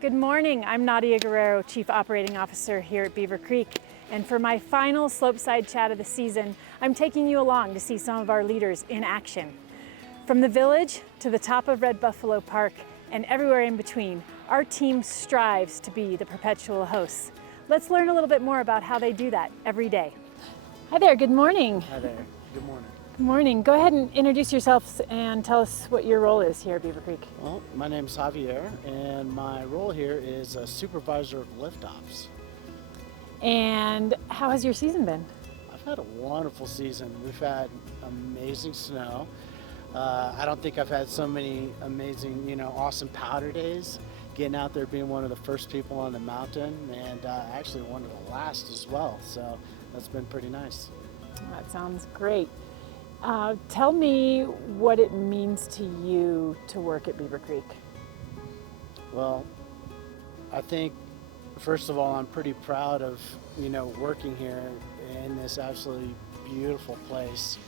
Good morning, I'm Nadia Guerriero, Chief Operating Officer here at Beaver Creek. And for my final Slopeside Chat of the season, I'm taking you along to see some of our leaders in action. From the village to the top of Red Buffalo Park and everywhere in between, our team strives to be the perpetual hosts. Let's learn a little bit more about how they do that every day. Hi there, good morning. Hi there, good morning. Good morning. Go ahead and introduce yourselves and tell us what your role is here at Beaver Creek. Well, my name is Javier, and my role here is a supervisor of liftoffs. And how has your season been? I've had a wonderful season. We've had amazing snow. I don't think I've had so many amazing, awesome powder days. Getting out there, being one of the first people on the mountain, and actually one of the last as well. So that's been pretty nice. That sounds great. Tell me what it means to you to work at Beaver Creek. Well, I think first of all, I'm pretty proud of working here in this absolutely beautiful place.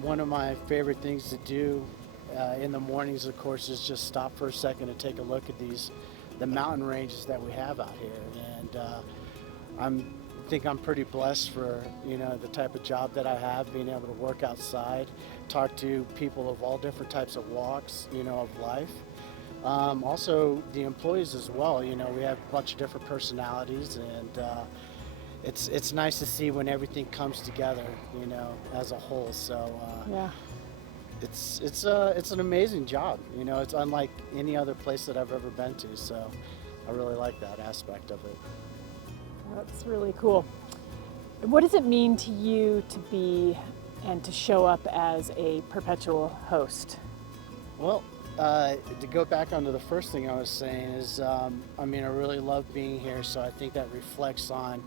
One of my favorite things to do in the mornings, of course, is just stop for a second and take a look at the mountain ranges that we have out here. And I think I'm pretty blessed for the type of job that I have, being able to work outside, talk to people of all different types of walks, of life. Also the employees as well. We have a bunch of different personalities, and it's nice to see when everything comes together, as a whole. So Yeah. it's an amazing job. It's unlike any other place that I've ever been to. So I really like that aspect of it. That's really cool. What does it mean to you to be and to show up as a perpetual host? Well, to go back onto the first thing I was saying is, I really love being here, so I think that reflects on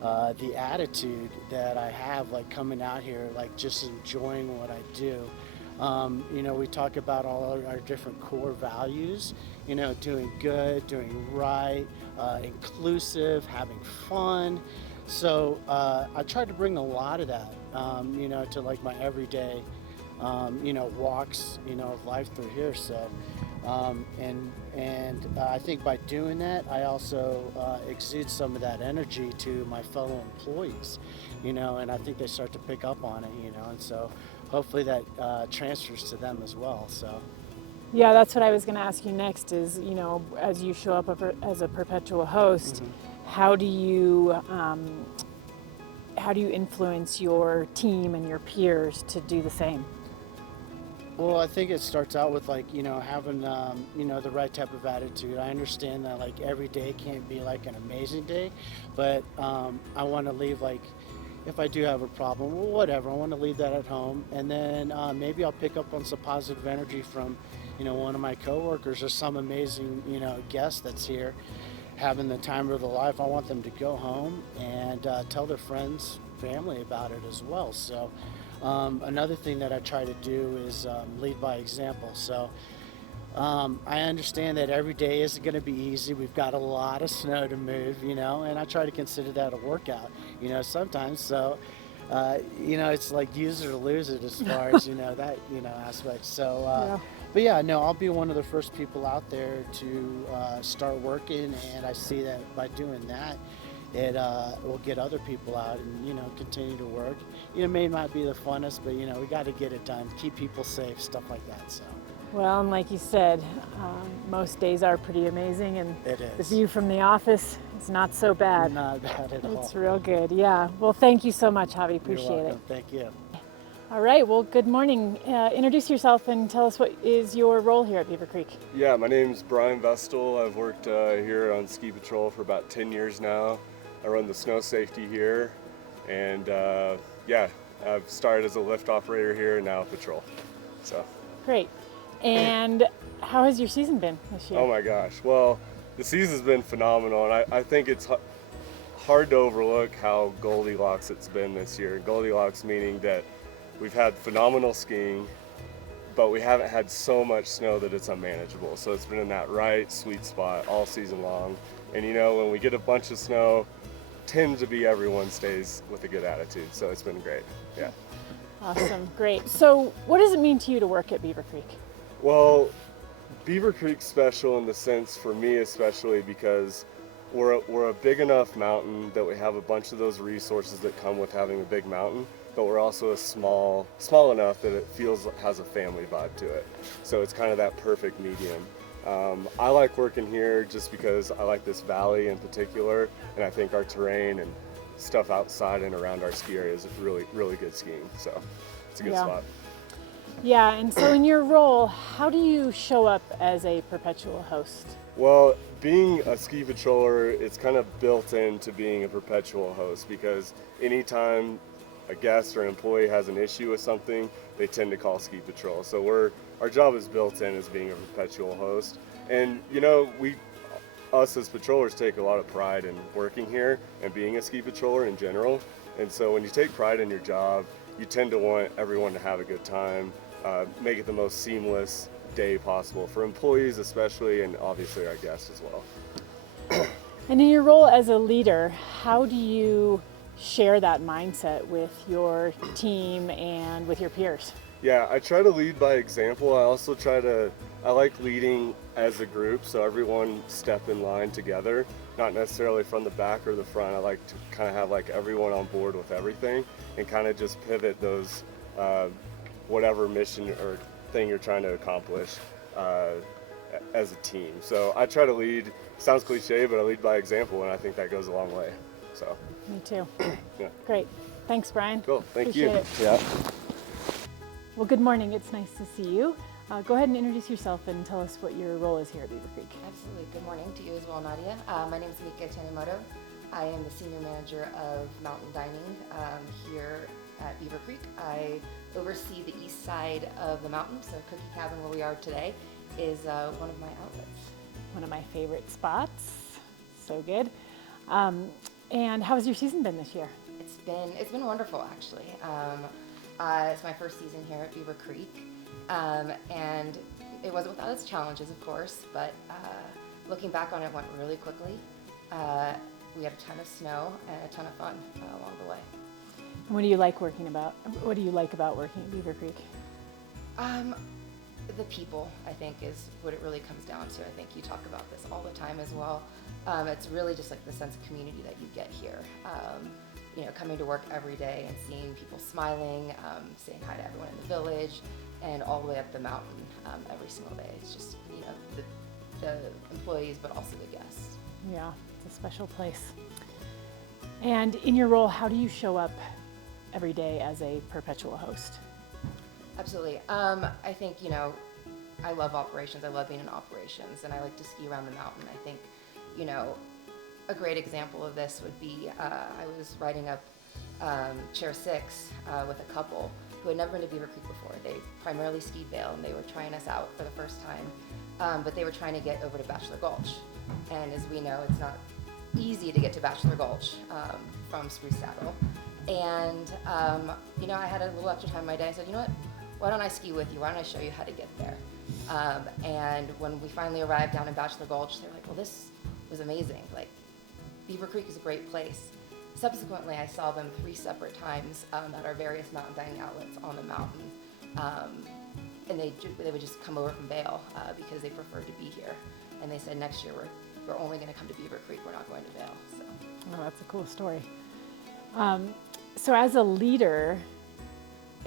the attitude that I have, like coming out here, like just enjoying what I do. We talk about all our different core values, doing good, doing right, inclusive, having fun. So I try to bring a lot of that, to like my everyday, walks, of life through here. So, I think by doing that, I also exude some of that energy to my fellow employees, and I think they start to pick up on it, and so hopefully that transfers to them as well. So. Yeah, that's what I was going to ask you next is, as you show up as a perpetual host, Mm-hmm. how do you influence your team and your peers to do the same? Well, I think it starts out with having the right type of attitude. I understand that every day can't be like an amazing day, but I want to leave if I do have a problem, well, whatever, I want to leave that at home, and then maybe I'll pick up on some positive energy from one of my coworkers or some amazing guest that's here having the time of their life. I want them to go home and tell their friends, family about it as well. So another thing that I try to do is lead by example. So I understand that every day isn't going to be easy. We've got a lot of snow to move, and I try to consider that a workout, sometimes. So, it's like use it or lose it as far as, that, aspect. So, Yeah. But yeah, no, I'll be one of the first people out there to start working, and I see that by doing that, it will get other people out and, continue to work. May not be the funnest, but, we got to get it done, keep people safe, stuff like that, so. Well, and like you said, most days are pretty amazing, and It is. the view from the office is not so bad. Not bad at all. It's real good, yeah. Well, thank you so much, Javi. Appreciate You're welcome. it. Thank you. All right, well, good morning. Introduce yourself and tell us what is your role here at Beaver Creek. Yeah, my name's Brian Vestal. I've worked here on ski patrol for about 10 years now. I run the snow safety here, and I've started as a lift operator here and now patrol. So. Great. And how has your season been this year? Oh my gosh. Well, the season's been phenomenal, and I think it's hard to overlook how Goldilocks it's been this year. Goldilocks meaning that we've had phenomenal skiing, but we haven't had so much snow that it's unmanageable. So it's been in that right sweet spot all season long. And when we get a bunch of snow, tends to be everyone stays with a good attitude. So it's been great. Yeah. Awesome, great. So what does it mean to you to work at Beaver Creek? Well, Beaver Creek's special in the sense, for me especially, because we're a big enough mountain that we have a bunch of those resources that come with having a big mountain, but we're also small enough that it has a family vibe to it. So it's kind of that perfect medium. I like working here just because I like this valley in particular, and I think our terrain and stuff outside and around our ski area is really, really good skiing. So it's a good spot. Yeah, and so in your role, how do you show up as a perpetual host? Well, being a ski patroller, it's kind of built into being a perpetual host, because anytime a guest or an employee has an issue with something, they tend to call ski patrol. So our job is built in as being a perpetual host. And you know, us as patrollers take a lot of pride in working here and being a ski patroller in general. And so when you take pride in your job, you tend to want everyone to have a good time, make it the most seamless day possible for employees especially, and obviously our guests as well. And in your role as a leader, how do you share that mindset with your team and with your peers? Yeah, I try to lead by example. I like leading as a group, so everyone step in line together, not necessarily from the back or the front. I like to kind of have like everyone on board with everything and kind of just pivot those whatever mission or thing you're trying to accomplish as a team. So I try to lead, sounds cliche, but I lead by example, and I think that goes a long way. So. Me too. Yeah. Great. Thanks, Brian. Cool. Thank Appreciate you. It. Yeah. Well, good morning. It's nice to see you. Go ahead and introduce yourself and tell us what your role is here at Beaver Creek. Absolutely. Good morning to you as well, Nadia. My name is Mika Tanimoto. I am the Senior Manager of Mountain Dining here at Beaver Creek. I oversee the east side of the mountain, so Cookie Cabin, where we are today, is one of my outlets. One of my favorite spots. So good. And how has your season been this year? It's been wonderful, actually. It's my first season here at Beaver Creek, and it wasn't without its challenges, of course, but looking back on it, went really quickly. We had a ton of snow and a ton of fun along the way. What do you like about working at Beaver Creek? The people, I think, is what it really comes down to. I think you talk about this all the time as well. It's really just like the sense of community that you get here. You know, coming to work every day and seeing people smiling, saying hi to everyone in the village, and all the way up the mountain every single day. It's just, you know, the employees, but also the guests. Yeah, it's a special place. And in your role, how do you show up every day as a perpetual host? Absolutely. I think, you know, I love operations. I love being in operations, and I like to ski around the mountain. I think, you know, a great example of this would be I was riding up Chair 6 with a couple who had never been to Beaver Creek before. They primarily skied Vail, and they were trying us out for the first time, but they were trying to get over to Bachelor Gulch. And as we know, it's not easy to get to Bachelor Gulch from Spruce Saddle. And, you know, I had a little extra time in my day. I said, you know what, why don't I ski with you? Why don't I show you how to get there? And when we finally arrived down in Bachelor Gulch, they were like, well, this was amazing. Like, Beaver Creek is a great place. Subsequently, I saw them 3 separate times at our various mountain dining outlets on the mountain. And they would just come over from Vail because they preferred to be here. And they said, next year, we're only going to come to Beaver Creek. We're not going to Vail. So. Oh, that's a cool story. So as a leader,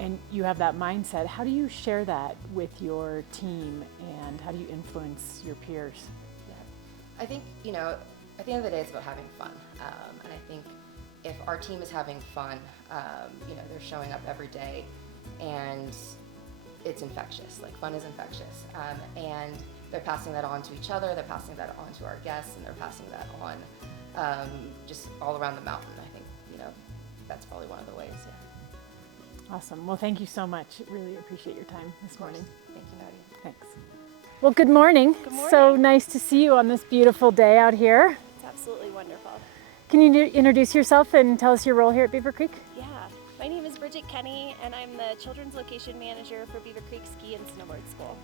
and you have that mindset, how do you share that with your team, and how do you influence your peers? Yeah, I think, you know, at the end of the day, it's about having fun. And I think if our team is having fun, you know, they're showing up every day, and it's infectious. Like, fun is infectious. And they're passing that on to each other, they're passing that on to our guests, and they're passing that on just all around the mountain. I think, you know, that's probably one of the ways, yeah. Awesome. Well, thank you so much. Really appreciate your time this morning. Thank you, Nadia. Thanks. Well, good morning. Good morning. So nice to see you on this beautiful day out here. It's absolutely wonderful. Can you introduce yourself and tell us your role here at Beaver Creek? Yeah, my name is Brigid Kenney, and I'm the Children's Location Manager for Beaver Creek Ski and Snowboard School.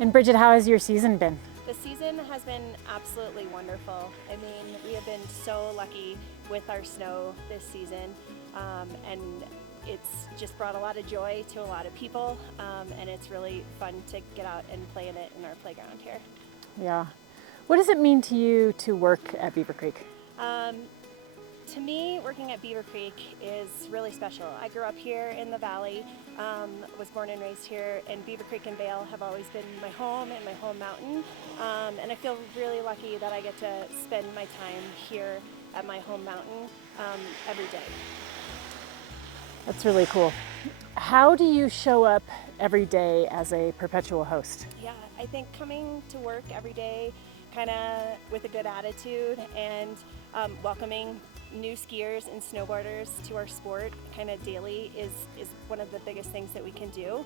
And Brigid, how has your season been? The season has been absolutely wonderful. I mean, we have been so lucky with our snow this season, and it's just brought a lot of joy to a lot of people, and it's really fun to get out and play in it in our playground here. Yeah. What does it mean to you to work at Beaver Creek? To me, working at Beaver Creek is really special. I grew up here in the valley, was born and raised here, and Beaver Creek and Vale have always been my home and my home mountain. And I feel really lucky that I get to spend my time here at my home mountain every day. That's really cool. How do you show up every day as a perpetual host? Yeah, I think coming to work every day kind of with a good attitude and welcoming new skiers and snowboarders to our sport kind of daily is one of the biggest things that we can do.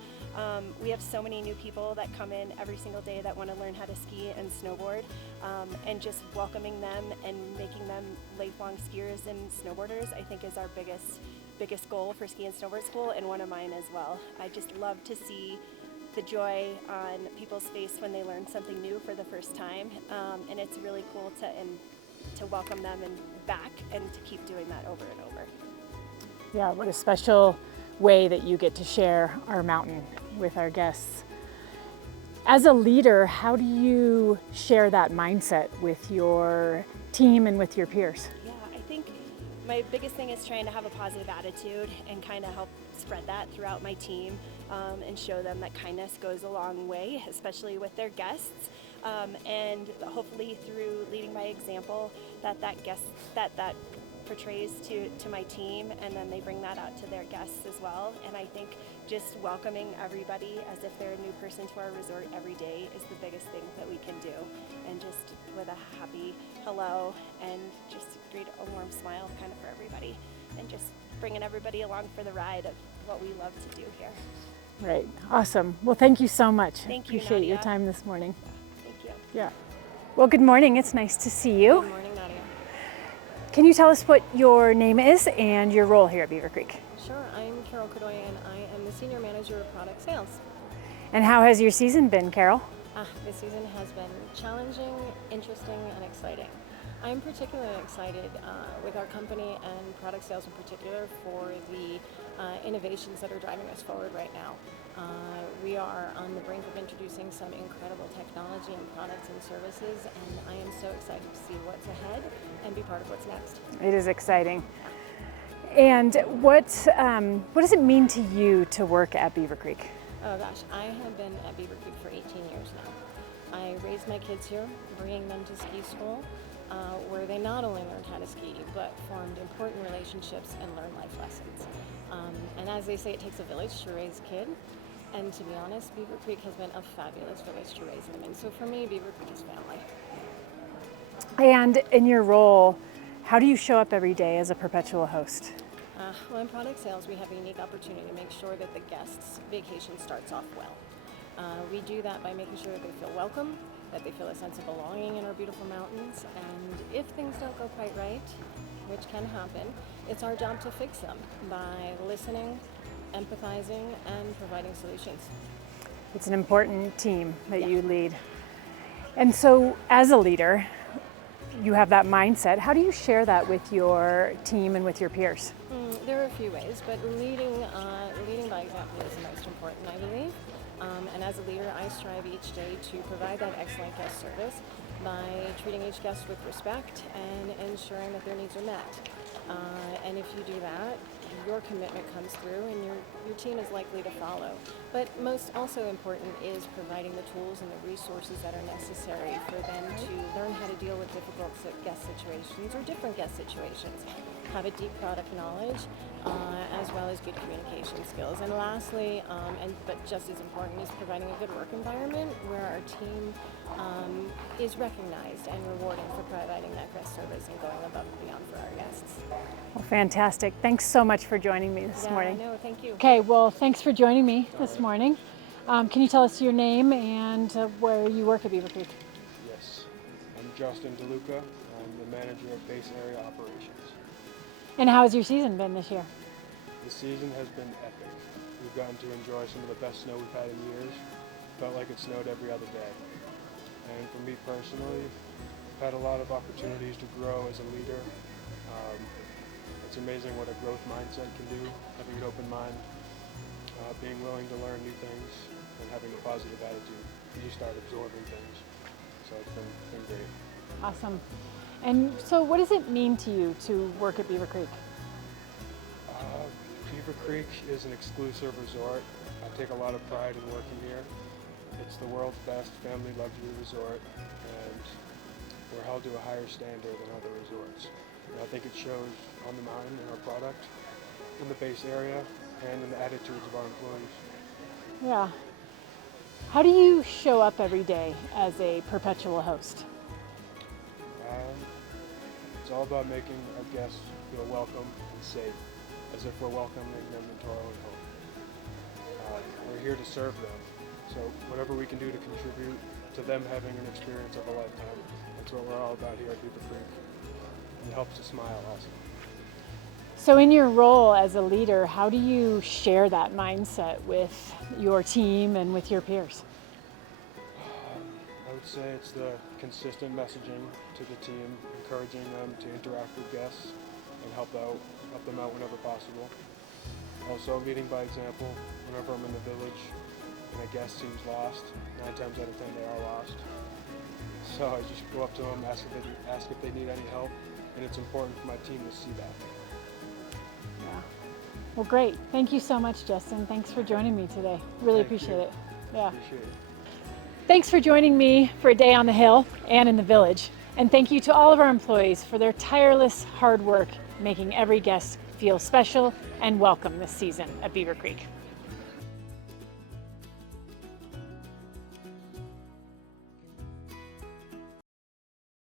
We have so many new people that come in every single day that want to learn how to ski and snowboard, and just welcoming them and making them lifelong skiers and snowboarders, I think, is our biggest goal for Ski and Snowboard School, and one of mine as well. I just love to see the joy on people's face when they learn something new for the first time, and it's really cool to welcome them and back and to keep doing that over and over. Yeah, what a special way that you get to share our mountain with our guests. As a leader, how do you share that mindset with your team and with your peers? Yeah, I think my biggest thing is trying to have a positive attitude and kind of help spread that throughout my team, and show them that kindness goes a long way, especially with their guests. And hopefully through leading by example, that portrays to my team, and then they bring that out to their guests as well. And I think just welcoming everybody as if they're a new person to our resort every day is the biggest thing that we can do. And just with a happy hello and just create a warm smile kind of for everybody, and just bringing everybody along for the ride of what we love to do here. Right, awesome. Well, thank you so much. Thank you, Appreciate Nadia. your time this morning. Thank you. Yeah. Well, good morning. It's nice to see you. Good morning, Nadia. Can you tell us what your name is and your role here at Beaver Creek? Sure, I'm Coudouy, and I am the Senior Manager of Product Sales. And how has your season been, Carol? This season has been challenging, interesting, and exciting. I'm particularly excited with our company and product sales in particular for the innovations that are driving us forward right now. We are on the brink of introducing some incredible technology and products and services, and I am so excited to see what's ahead and be part of what's next. It is exciting. And what does it mean to you to work at Beaver Creek? Oh gosh, I have been at Beaver Creek for 18 years now. I raised my kids here, bringing them to ski school, where they not only learned how to ski, but formed important relationships and learned life lessons. And as they say, it takes a village to raise a kid. And to be honest, Beaver Creek has been a fabulous village to raise them in. So for me, Beaver Creek is family. And in your role, how do you show up every day as a perpetual host? Well, in product sales, we have a unique opportunity to make sure that the guest's vacation starts off well. We do that by making sure that they feel welcome, that they feel a sense of belonging in our beautiful mountains, and if things don't go quite right, which can happen, it's our job to fix them by listening, empathizing, and providing solutions. It's an important team that you lead. And so as a leader, you have that mindset. How do you share that with your team and with your peers? There are a few ways, but leading by example is the most important, I believe. And as a leader, I strive each day to provide that excellent guest service by treating each guest with respect and ensuring that their needs are met. And if you do that, your commitment comes through and your team is likely to follow. But most also important is providing the tools and the resources that are necessary for them to learn how to deal with difficult guest situations or different guest situations, have a deep product knowledge, as well as good communication skills. And lastly, but just as important, is providing a good work environment where our team is recognized and rewarding for providing that guest service and going above and beyond for our guests. Well, fantastic. Thanks so much for joining me this morning. No, thank you. Okay, well, thanks for joining me this morning. Can you tell us your name and where you work at Beaver Creek? Yes, I'm Justin Deluca. I'm the manager of base area operations. And how has your season been this year? The season has been epic. We've gotten to enjoy some of the best snow we've had in years. Felt like it snowed every other day. And for me personally, I've had a lot of opportunities to grow as a leader. It's amazing what a growth mindset can do, having an open mind, being willing to learn new things, and having a positive attitude. You start absorbing things. So it's been great. Awesome. And so what does it mean to you to work at Beaver Creek? Beaver Creek is an exclusive resort. I take a lot of pride in working here. It's the world's best family luxury resort, and we're held to a higher standard than other resorts. And I think it shows on the mountain in our product, in the base area, and in the attitudes of our employees. Yeah. How do you show up every day as a perpetual host? It's all about making our guests feel welcome and safe, as if we're welcoming them into our own home. We're here to serve them, so whatever we can do to contribute to them having an experience of a lifetime, that's what we're all about here at Beaver Creek. And it helps to smile also. So in your role as a leader, how do you share that mindset with your team and with your peers? I would say it's the consistent messaging to the team, encouraging them to interact with guests and help them out whenever possible. Also leading by example. Whenever I'm in the village and a guest seems lost, 9 times out of 10 they are lost. So I just go up to them, ask if they need any help, and it's important for my team to see that. Yeah. Well, great. Thank you so much, Justin. Thanks for joining me today. Really appreciate it. Yeah. Appreciate it. Thanks for joining me for a day on the hill and in the village. And thank you to all of our employees for their tireless hard work making every guest feel special and welcome this season at Beaver Creek.